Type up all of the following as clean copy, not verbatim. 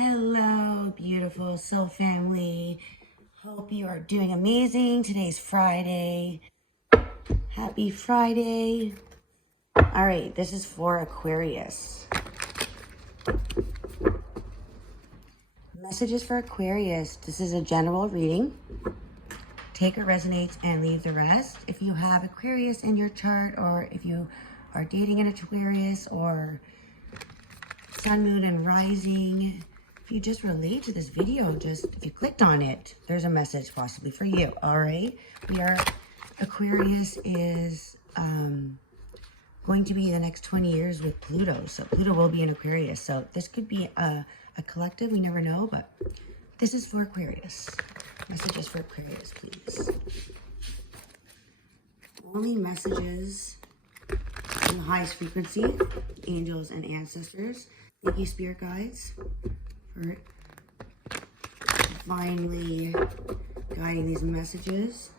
Hello, beautiful soul family. Hope you are doing amazing. Today's Friday. Happy Friday. All right, this is for Aquarius. Messages for Aquarius. This is a general reading. Take what resonates and leave the rest. If you have Aquarius in your chart, or if you are dating an Aquarius, or sun, moon, and rising, if you just relate to this video, if you clicked on it, there's a message possibly for you. All right, Aquarius is going to be the next 20 years with Pluto, so Pluto will be in Aquarius. So this could be a collective, we never know, but this is for Aquarius. Messages for Aquarius, please. Only messages in the highest frequency, angels and ancestors. Thank you, spirit guides, for divinely guiding these messages.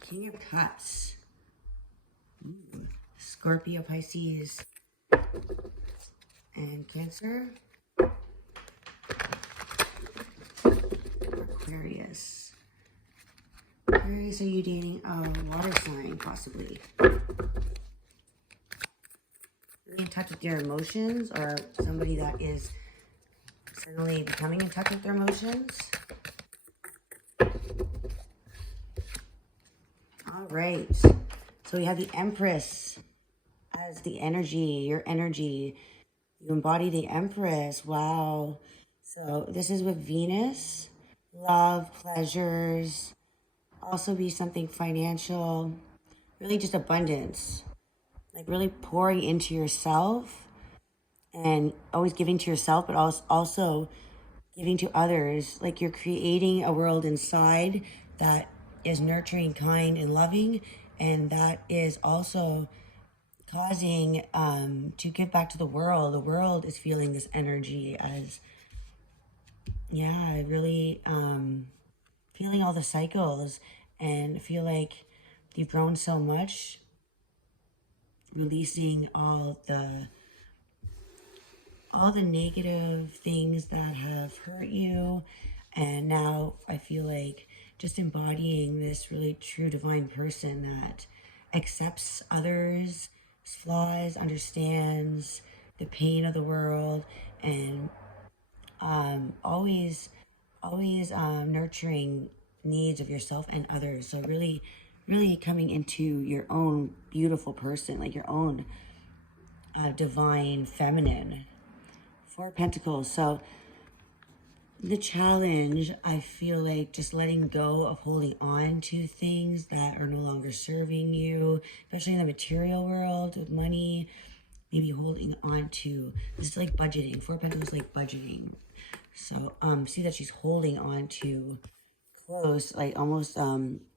King of Cups. Ooh. Scorpio, Pisces, and Cancer. Aquarius. Aquarius, are you dating a water sign, possibly? Really in touch with your emotions, or somebody that is suddenly becoming in touch with their emotions? All right. So we have the Empress as the energy, your energy. You embody the Empress. Wow. So this is with Venus. Love, pleasures. Also be something financial. Really just abundance. Like really pouring into yourself. And always giving to yourself, but also giving to others. Like you're creating a world inside that is nurturing, kind, and loving. And that is also causing to give back to the world. The world is feeling this energy as, yeah, really feeling all the cycles, and I feel like you've grown so much, releasing all the negative things that have hurt you. And now I feel like just embodying this really true divine person that accepts others' flaws, understands the pain of the world, and always nurturing needs of yourself and others. So really coming into your own beautiful person, like your own divine feminine. Four of Pentacles. So the challenge, I feel like just letting go of holding on to things that are no longer serving you, especially in the material world with money. Maybe holding on to, this is like budgeting. Four of Pentacles, like budgeting. So see that she's holding on to close, like almost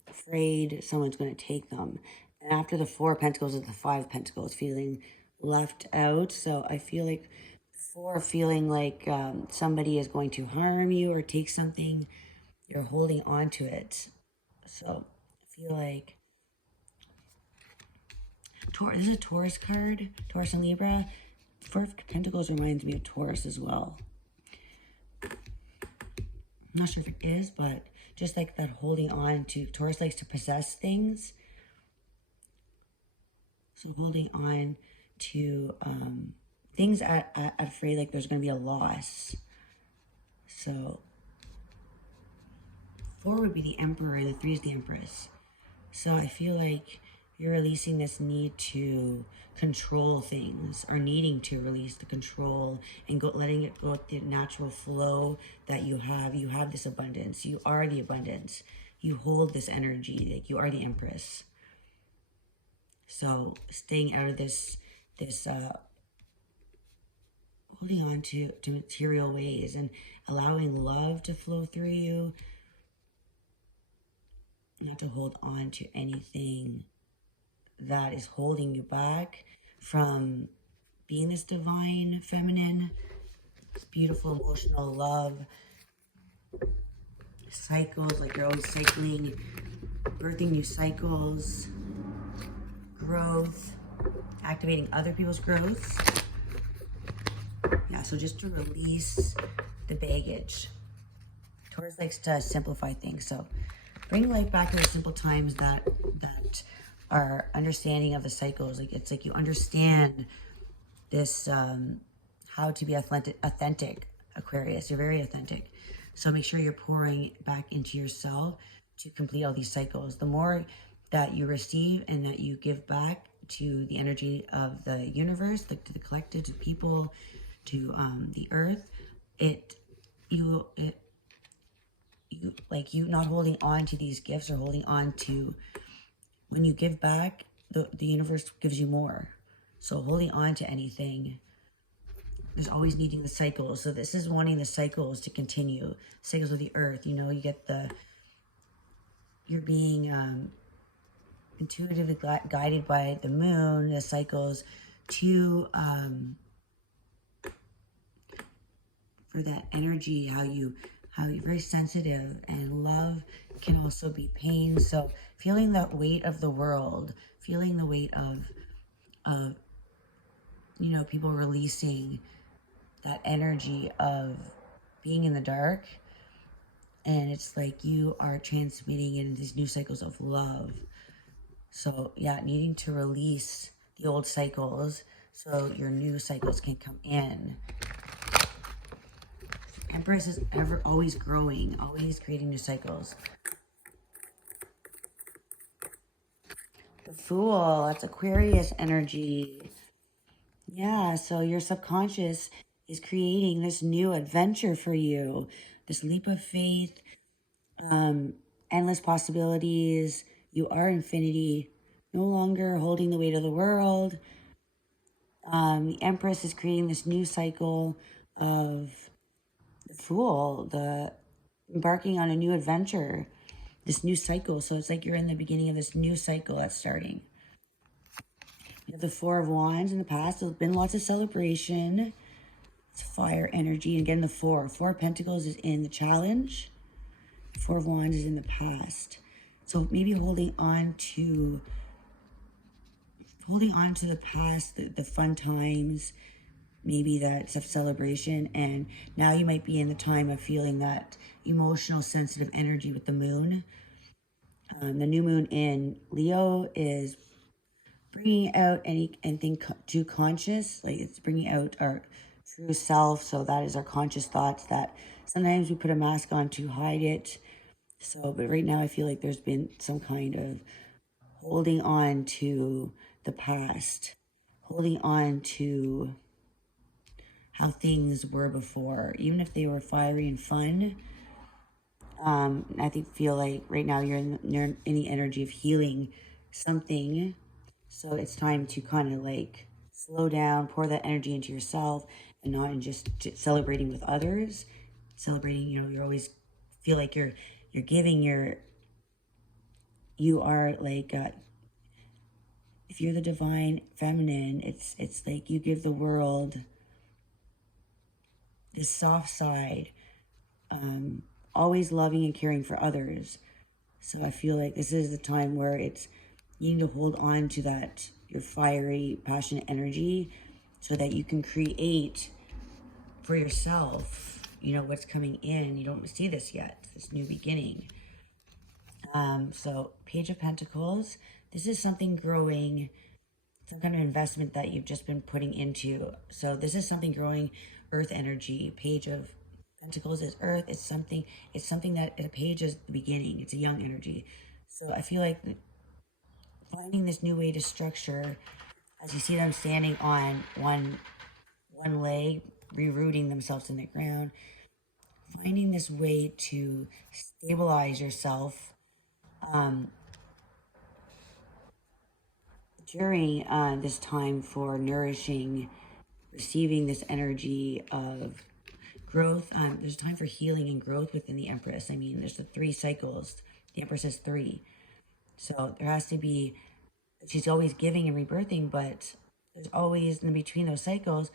afraid someone's going to take them. And after the Four of Pentacles is the Five of Pentacles, feeling left out. So I feel like for feeling like somebody is going to harm you or take something, you're holding on to it. So I feel like this is a Taurus card, Taurus and Libra. Four of Pentacles reminds me of Taurus as well. I'm not sure if it is, but just like that holding on to, Taurus likes to possess things. So holding on to things afraid like there's going to be a loss. So 4 would be the Emperor, and the 3 is the Empress. So I feel like you're releasing this need to control things, or needing to release the control and letting it go with the natural flow that you have. You have this abundance. You are the abundance. You hold this energy. Like you are the Empress. So staying out of this holding on to material ways and allowing love to flow through you. Not to hold on to anything that is holding you back from being this divine feminine, this beautiful emotional love cycles, like you're always cycling, birthing new cycles. growth, activating other people's growth. Yeah, so just to release the baggage. Taurus likes to simplify things, so bring life back to the simple times that are understanding of the cycles. Like, it's like you understand this, how to be authentic, Aquarius. You're very authentic. So make sure you're pouring back into yourself to complete all these cycles. The more that you receive and that you give back to the energy of the universe, like to the collective, to people, to the earth, you not holding on to these gifts or holding on to, when you give back, the universe gives you more. So holding on to anything, there's always needing the cycles. So this is wanting the cycles to continue. Cycles of the earth, you know, you get you're being intuitively guided by the moon, the cycles, to for that energy, how you're very sensitive, and love can also be pain. So feeling the weight of the world, feeling the weight of you know, people releasing that energy of being in the dark, and it's like you are transmitting it in these new cycles of love. So yeah, needing to release the old cycles so your new cycles can come in. Empress is always growing, always creating new cycles. The Fool, that's Aquarius energy. Yeah, so your subconscious is creating this new adventure for you, this leap of faith, endless possibilities. You are infinity, no longer holding the weight of the world. The Empress is creating this new cycle of the Fool, the embarking on a new adventure, this new cycle. So it's like you're in the beginning of this new cycle that's starting. We have the Four of Wands in the past. There's been lots of celebration. It's fire energy. And again, the Four of Pentacles is in the challenge. Four of Wands is in the past. So maybe holding on to the past, the fun times, maybe that celebration. And now you might be in the time of feeling that emotional, sensitive energy with the moon. The new moon in Leo is bringing out anything too conscious, like it's bringing out our true self. So that is our conscious thoughts that sometimes we put a mask on to hide it. So, but right now I feel like there's been some kind of holding on to the past, holding on to how things were before, even if they were fiery and fun. I feel like right now you're in the energy of healing something. So it's time to kind of like slow down, pour that energy into yourself, and not in just celebrating with others. Celebrating, you know, you always feel like you're giving you are like, if you're the divine feminine, it's like you give the world this soft side, always loving and caring for others. So I feel like this is the time where you need to hold on to that, your fiery, passionate energy, so that you can create for yourself, you know, what's coming in. You don't see this yet, this new beginning. So Page of Pentacles, this is something growing, some kind of investment that you've just been putting into. So this is something growing, earth energy. Page of Pentacles is earth. It's something that a page is the beginning. It's a young energy. So I feel like finding this new way to structure, as you see them standing on one leg, rerooting themselves in the ground, finding this way to stabilize yourself during this time for nourishing, receiving this energy of growth. There's time for healing and growth within the Empress. I mean, there's the 3 cycles. The Empress has 3. So there has to be, she's always giving and rebirthing, but there's always, in between those cycles,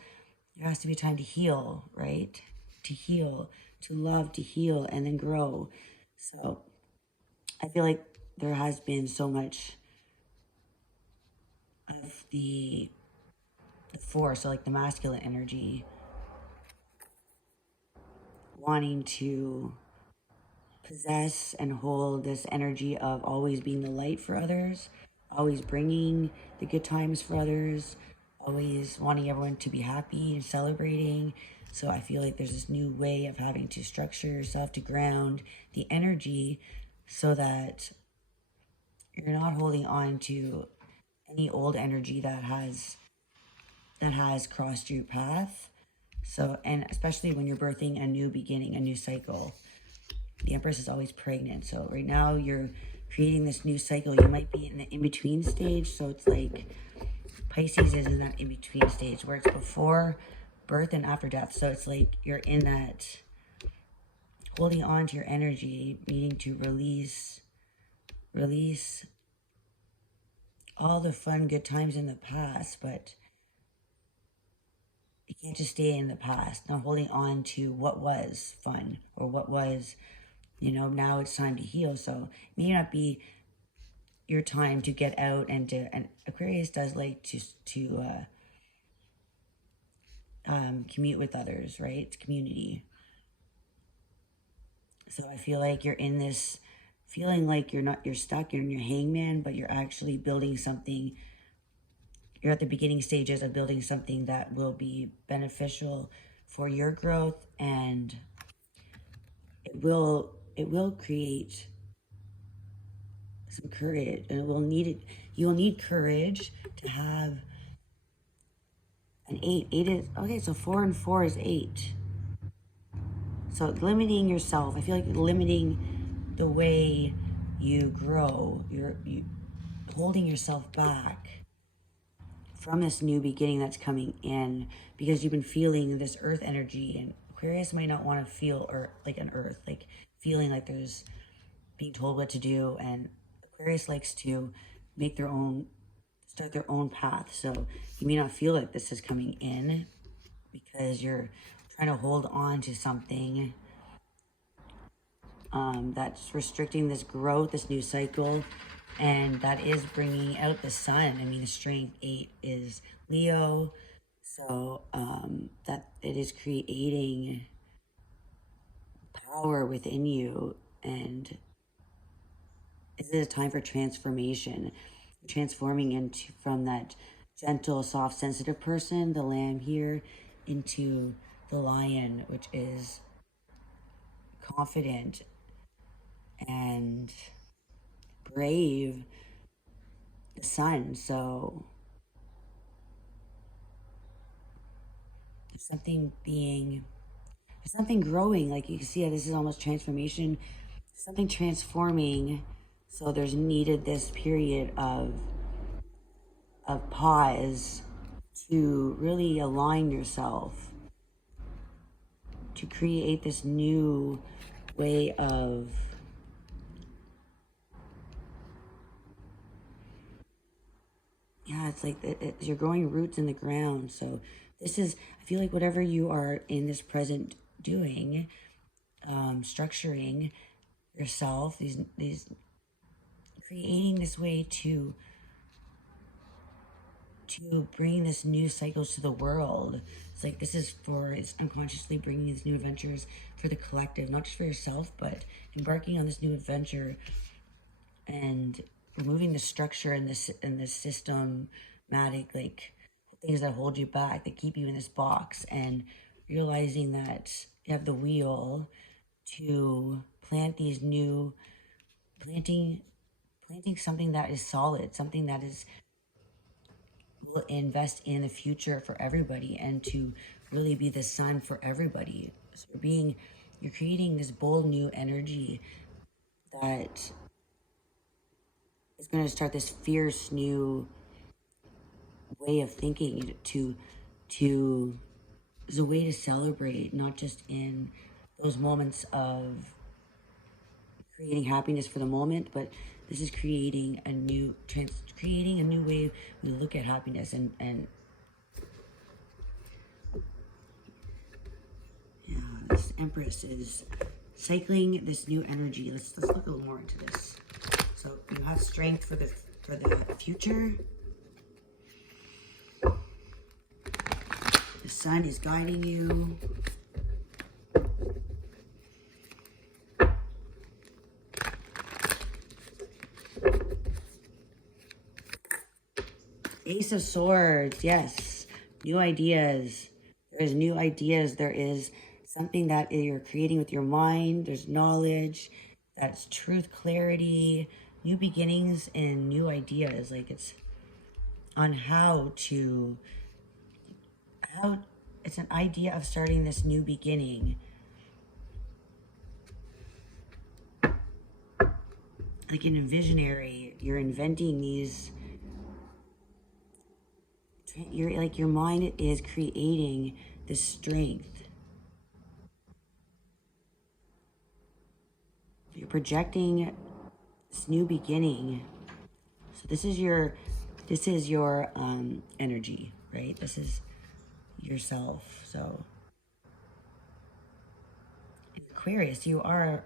there has to be time to heal, right? To heal, to love, to heal, and then grow. So I feel like there has been so much the force, so like the masculine energy, wanting to possess and hold this energy of always being the light for others, always bringing the good times for others, always wanting everyone to be happy and celebrating. So I feel like there's this new way of having to structure yourself to ground the energy so that you're not holding on to any old energy that has crossed your path. So, and especially when you're birthing a new beginning, a new cycle. The Empress is always pregnant. So right now you're creating this new cycle. You might be in the in-between stage. So it's like Pisces is in that in-between stage where it's before birth and after death. So it's like you're in that holding on to your energy, needing to release all the fun, good times in the past, but you can't just stay in the past, not holding on to what was fun or what was, you know, now it's time to heal. So it may not be your time to get out and Aquarius does like to commute with others, right? It's community. So I feel like you're in this feeling like you're stuck, you're in your hangman, but you're actually building something. You're at the beginning stages of building something that will be beneficial for your growth, and it will create some courage, and you will need courage to have an 8. 8 is okay, so 4 and 4 is 8. So limiting yourself, I feel like limiting the way you grow, you holding yourself back from this new beginning that's coming in, because you've been feeling this earth energy, and Aquarius might not want to feel like an earth, like feeling like there's being told what to do, and Aquarius likes to start their own path. So you may not feel like this is coming in because you're trying to hold on to something that's restricting this growth, this new cycle, and that is bringing out the sun. I mean, the strength 8 is Leo, so that it is creating power within you, and is it a time for transformation? Transforming from that gentle, soft, sensitive person, the lamb here, into the lion, which is confident and brave, the sun. So there's something growing, like you can see that this is almost transformation, something transforming. So there's needed this period of pause to really align yourself, to create this new way of it's like you're growing roots in the ground. So this is, I feel like whatever you are in this present doing, structuring yourself, these creating this way to bring this new cycles to the world. It's like it's unconsciously bringing these new adventures for the collective, not just for yourself, but embarking on this new adventure and removing the structure and the systematic, like, things that hold you back, that keep you in this box, and realizing that you have the wheel to plant these new, planting something that is solid, something that will invest in the future for everybody, and to really be the sun for everybody. So you're creating this bold new energy that is going to start this fierce new way of thinking, is a way to celebrate, not just in those moments of creating happiness for the moment, but this is creating a new way we look at happiness, and yeah, this Empress is cycling this new energy. Let's look a little more into this. So you have strength for the future. sun is guiding you. Ace of Swords, yes. New ideas. There is new ideas. There is something that you're creating with your mind. There's knowledge. That's truth, clarity, new beginnings, and new ideas. Like it's on it's an idea of starting this new beginning. Like in a visionary, you're inventing these, your mind is creating this strength. You're projecting this new beginning. So this is your energy, right? This is yourself. So Aquarius, Aquarius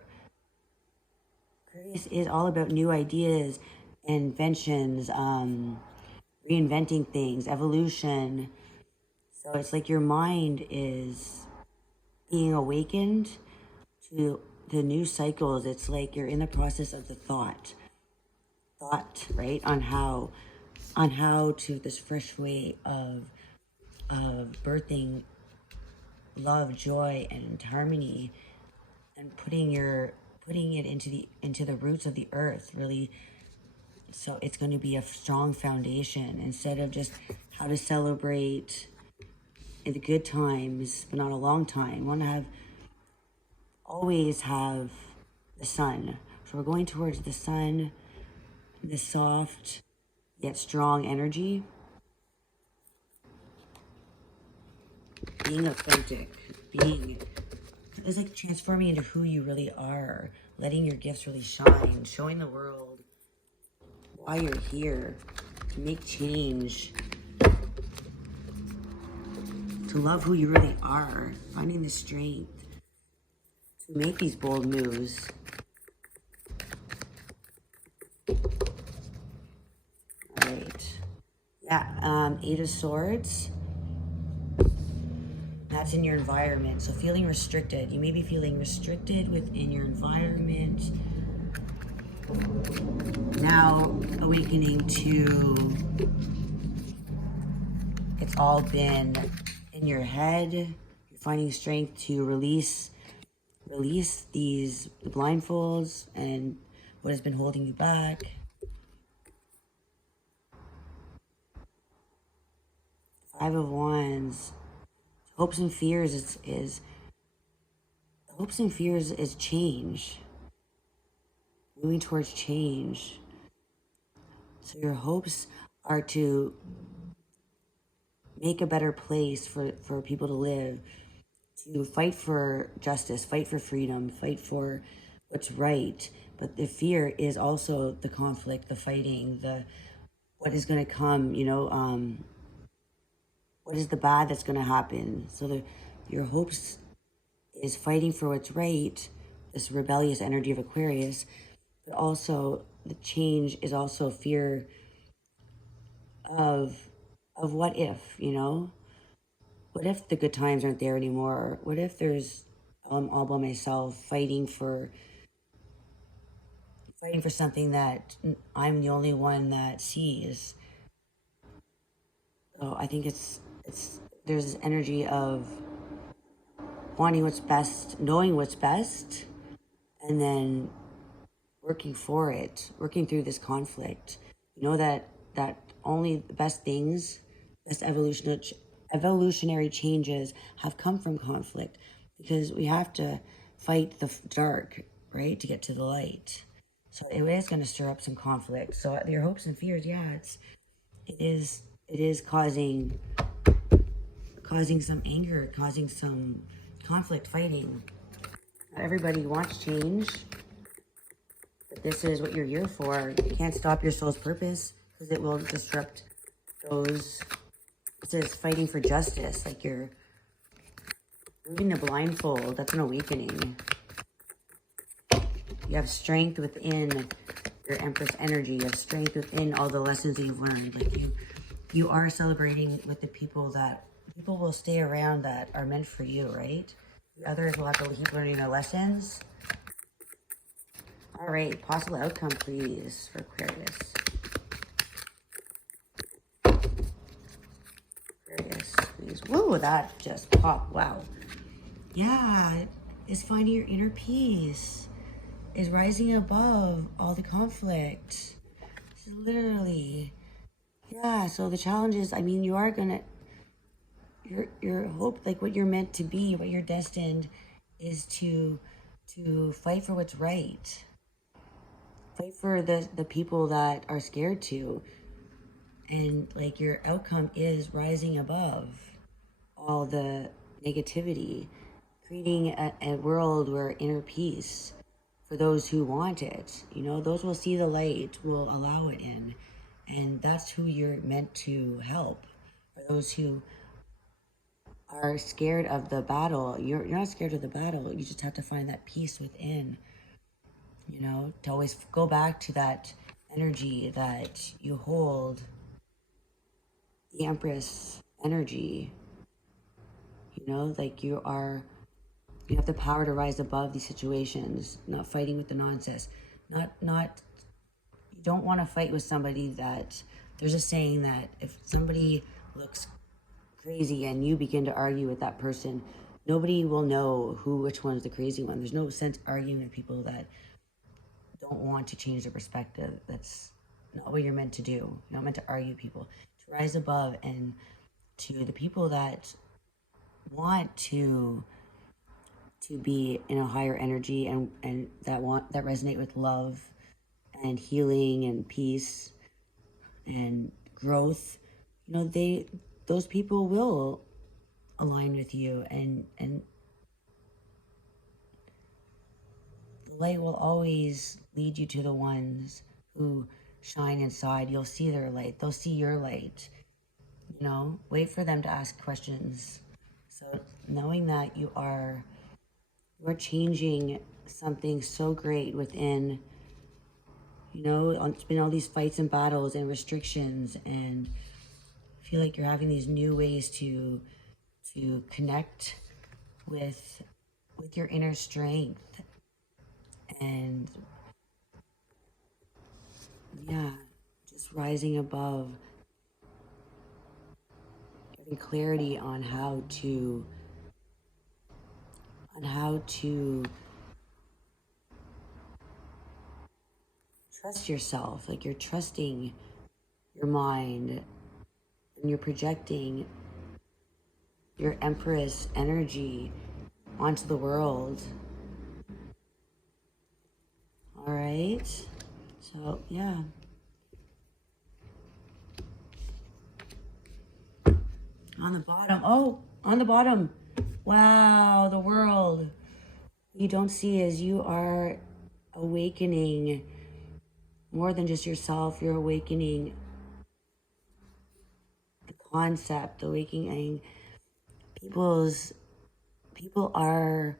is all about new ideas, inventions, reinventing things, evolution. So it's like your mind is being awakened to the new cycles. It's like you're in the process of the thought, right? On how to this fresh way of birthing love, joy, and harmony, and putting it into the roots of the earth, really. So it's going to be a strong foundation instead of just how to celebrate in the good times, but not a long time. Want to always have the sun. So we're going towards the sun, this soft yet strong energy. Being authentic, it's like transforming into who you really are, letting your gifts really shine, showing the world why you're here, to make change, to love who you really are, finding the strength to make these bold moves. All right. Yeah, Eight of Swords. That's in your environment. So feeling restricted. You may be feeling restricted within your environment. Now awakening to, it's all been in your head. You're finding strength to release the blindfolds and what has been holding you back. Five of Wands. Hopes and fears is change. Moving towards change. So your hopes are to make a better place for people to live, to fight for justice, fight for freedom, fight for what's right. But the fear is also the conflict, the fighting, what is going to come, what is the bad that's going to happen. So your hopes is fighting for what's right, this rebellious energy of Aquarius, but also the change is also fear of what if, what if the good times aren't there anymore? What if there's all by myself fighting for something that I'm the only one that sees? So I think there's this energy of wanting what's best, knowing what's best, and then working for it, working through this conflict. That only the best things, best evolutionary changes have come from conflict, because we have to fight the dark, right, to get to the light. So it is going to stir up some conflict. So your hopes and fears, it is causing some anger, causing some conflict, fighting. Not everybody wants change, but this is what you're here for. You can't stop your soul's purpose, because it will disrupt those. This is fighting for justice, like you're moving the blindfold. That's an awakening. You have strength within your Empress energy. You have strength within all the lessons that you've learned. Like you are celebrating with the people that People will stay around that are meant for you, right? The others will have to keep learning their lessons. All right, possible outcome, please, for Aquarius. Aquarius, please. Whoa, that just popped. Wow. Yeah, is finding your inner peace. Is rising above all the conflict. This is literally, yeah. So the challenge is, I mean, you are gonna, your hope, like what you're meant to be, what you're destined, is to fight for what's right. Fight for the people that are scared to, and like your outcome is rising above all the negativity, creating a world where inner peace for those who want it. You know, those will see the light, will allow it in. And that's who you're meant to help. For those who are scared of the battle, you're not scared of the battle. You just have to find that peace within, you know, to always go back to that energy that you hold, the Empress energy. You know, like you have the power to rise above these situations, not fighting with the nonsense. You don't want to fight with somebody that, there's a saying that if somebody looks crazy and you begin to argue with that person, nobody will know which one's the crazy one. There's no sense arguing with people that don't want to change their perspective. That's not what you're meant to do. You're not meant to argue people. To rise above, and to the people that want to be in a higher energy, and that resonate with love and healing and peace and growth, you know, those people will align with you, and the light will always lead you to the ones who shine inside. You'll see their light, they'll see your light. You know, wait for them to ask questions. So knowing that you're changing something so great within, you know, it's been all these fights and battles and restrictions, and I feel like you're having these new ways to connect with your inner strength, and yeah, just rising above, getting clarity on how to trust yourself. Like you're trusting your mind, and you're projecting your Empress energy onto the world. All right, so yeah. On the bottom. Wow, the world. What you don't see is you are awakening more than just yourself. You're awakening the concept, awakening people are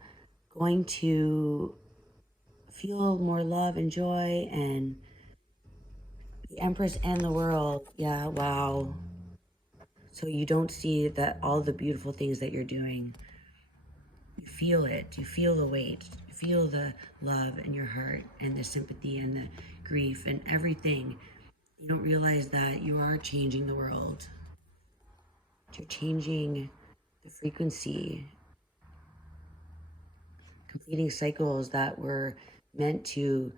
going to feel more love and joy, and the Empress and the world. Yeah, wow. So you don't see that all the beautiful things that you're doing. You feel it. You feel the weight. You feel the love in your heart, and the sympathy and the grief and everything. You don't realize that you are changing the world. You're changing the frequency, completing cycles that were meant to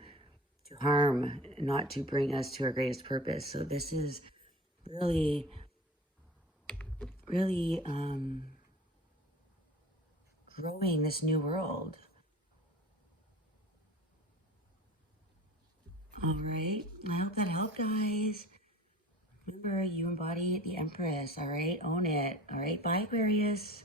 harm, not to bring us to our greatest purpose. So this is really, really growing this new world. All right, I hope that helped, guys. Remember, you embody the Empress. All right, own it. All right, bye, Aquarius.